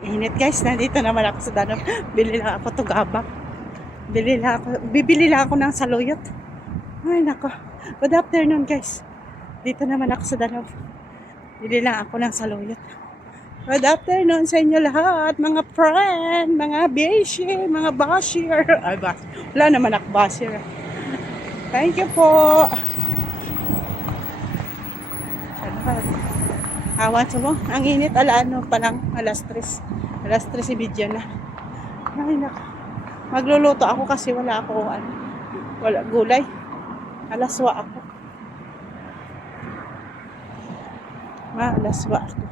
Init guys, nandito naman ako sa Danone. Bili lang ako to gabak. Bibili lang ako ng saluyot. Ay nako. Good afternoon guys. Dito naman ako sa Danone. Bili lang ako ng saluyot. Good afternoon sa inyo lahat, mga friend, mga beshi, mga basher. Ay wala naman ako basher. Thank you po. Salamat. Awan sa mo. Ang init, ano pa lang, alas 3. Alas 3:30 na. Ay nako. Magluluto ako kasi wala wala gulay. Alaswa ako. Alaswa ako.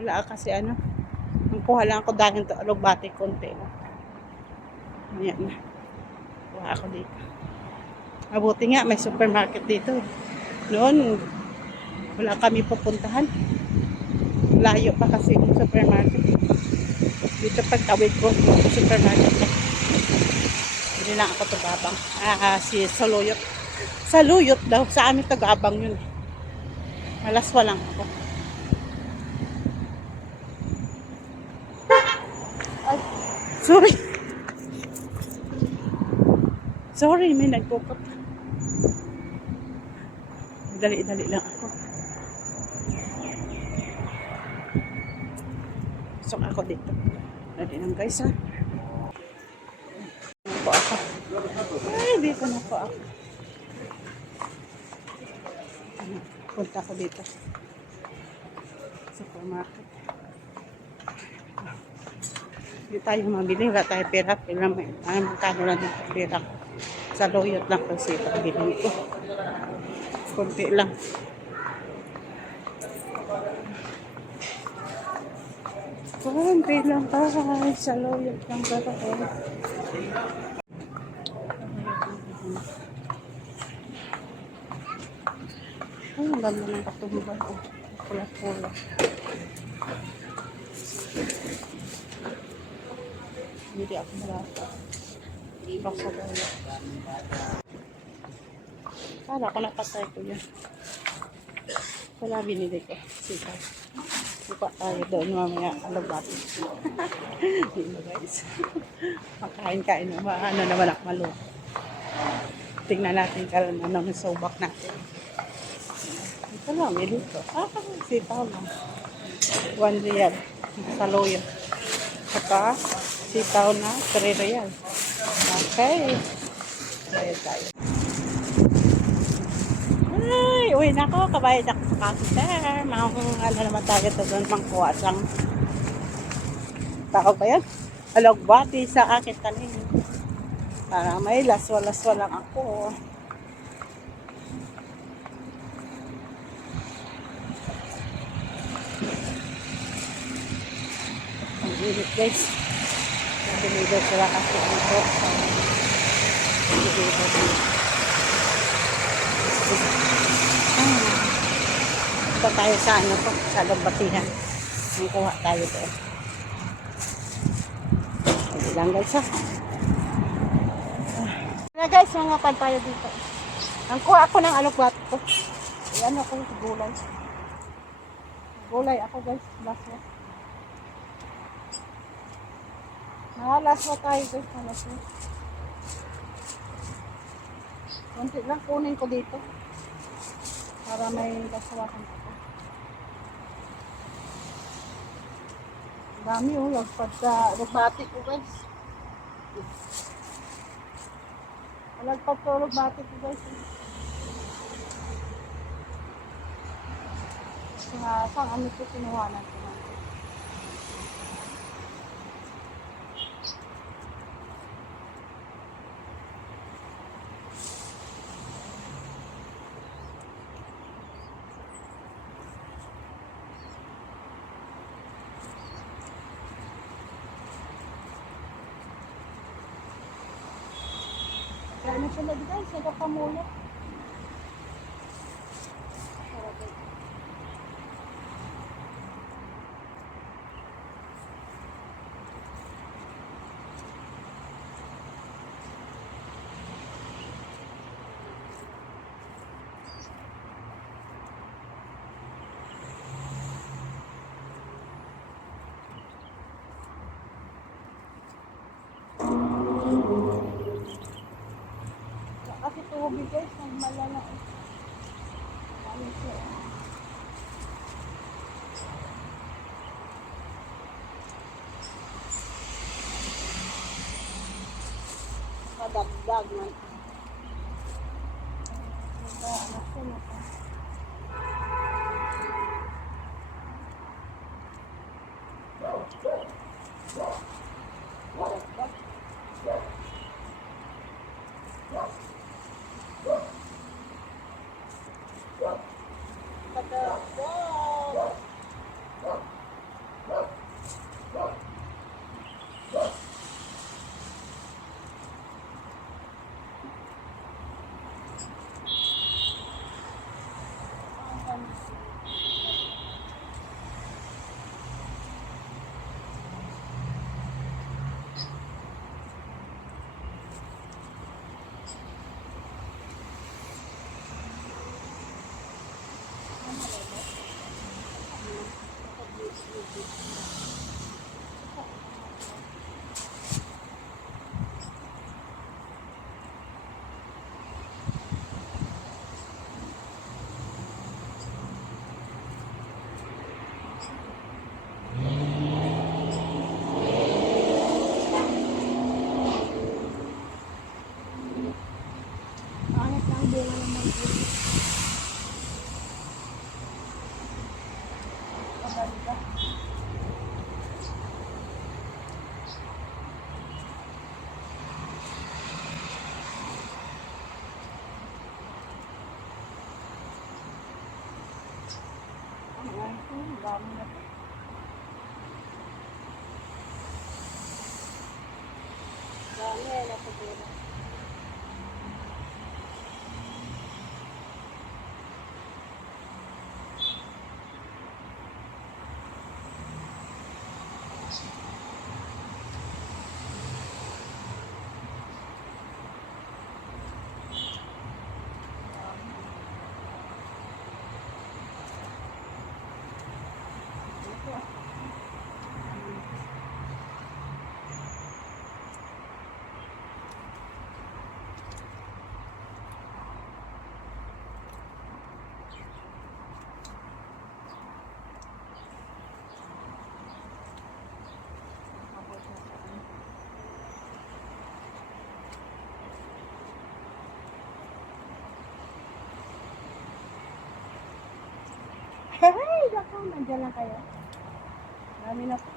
Wala kasi ang kuha lang ako dahil ito alugbati konti. Ayan na. Kuha ako dito. Mabuti nga may supermarket dito. Noon, wala kami pupuntahan. Layo pa kasi yung supermarket. Dito pagtawid ko, supermarket na. Hindi lang ako tagabang. Si Saluyot. Saluyot daw. Sa amin tagabang yun. Malaswa lang ako. Ay, sorry. Sorry, may nagpupot. Dali-dali lang ako. Pasok ako dito. Dali lang guys ha. Po ako. Ay, dito na po ako. Punta ko dito. Supermarket. Hindi tayo mabili. Wala tayo pera. Magkano lang dito pera. Sa loyot lang kasi pagbilin ko. Kunti lang. Kunti lang tayo. Sa loyot lang tayo. Ay, ang ganda ng katumban. Pula-pula. Hindi ako malata. Ibang sa loyot. Kala ko napatay ko yan. Wala binili ko. Sige. Suka tayo doon mamaya alabati. Hindi guys. Makain-kain na. Ano naman ako maluto. Tingnan natin karon ng sobak natin. Ito lang, may dito. Sitaw lang. 1 real. Sa loyo. Saka sitaw na 3 real. Okay. Bayad tayo. Ay, uwi na ako. Kabayad ako sa cashier. Ano naman tayo ito doon. Mangkuha siyang tawag ba yan? Alagbati sa akin tanin. Para may laswa-laswa lang ako. Ang init guys. Nag-deliver sila kasi dito. Nag-deliver dito. Ito tayo sa sa Alagbatihan. May kuha tayo doon. Hindi lang guys ha. Na guys, mga pan tayo dito. Ang kuha ako ng alagbati ko. Ayan ako sa gulay. Gulay ako guys. Laswa. Laswa tayo guys. Laswa. Kunti lang kunin ko dito. Para may kasawakan ako. Dami lagpad sa alagbati ko guys. Lagpad sa alagbati ko guys. Saan ano ito sinuwanan ko na. Kaya na sila guys, nagpamulot. guys, nagmalala. Ano siya? Kadagdag man. Ano siya na pa? Pangit lang bunga naman po. Kadagdag. Ang dami na po. Dami na po dito. Hey, naku, nandiyan lang kayo. Dami na po.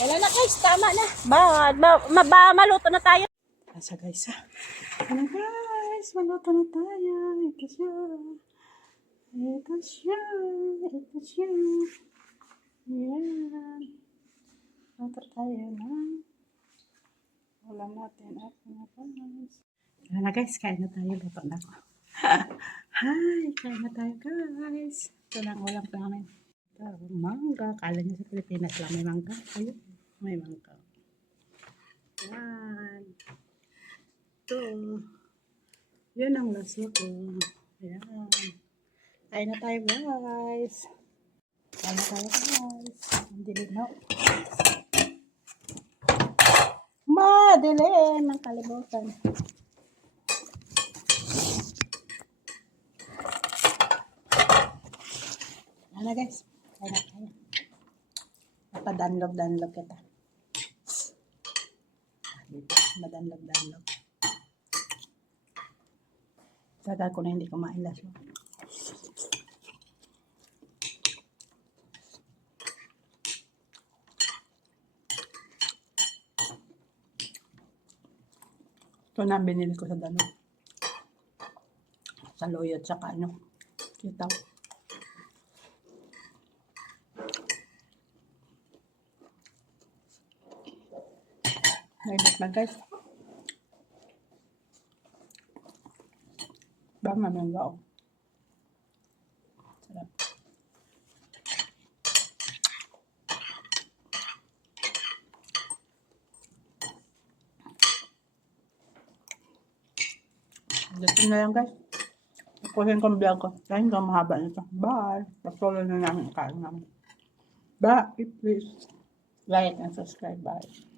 Wala na guys, tama na. Maluto na tayo. Asa guys ha. Ano guys, maluto na tayo. Ito siya. Ito siya. Ito siya. Ayan. Maluto tayo na. Ulam natin at mga guys. Ayan na guys, kain na tayo. Luto na ako. Hi, kain na tayo guys. Ito lang ulam namin. Mangga. Kala niyo sa Pilipinas lang may mangga. Ayun, may mangga. Yan. Ito. Yan ang laso ko. Yan. Kain na tayo guys. Kain na tayo guys. Hindi linaw. Madilim ang kalibutan. Yan na guys. Kain na tayo. Napadanlog-danlog kita. Madanlog-danlog. Tagal ko na hindi kumain laso. Ito na binili ko sa Danone. Sa Loyot saka ano. Sitaw. Nainit na guys. Ba mamangga oh. Sarap. Dito na lang guys. Tapusin ko ang vlog ko. Dahil hanggang mahaba nito. Bye! Patuloy na namin ang kain namin. Bye! Please like and subscribe. Bye!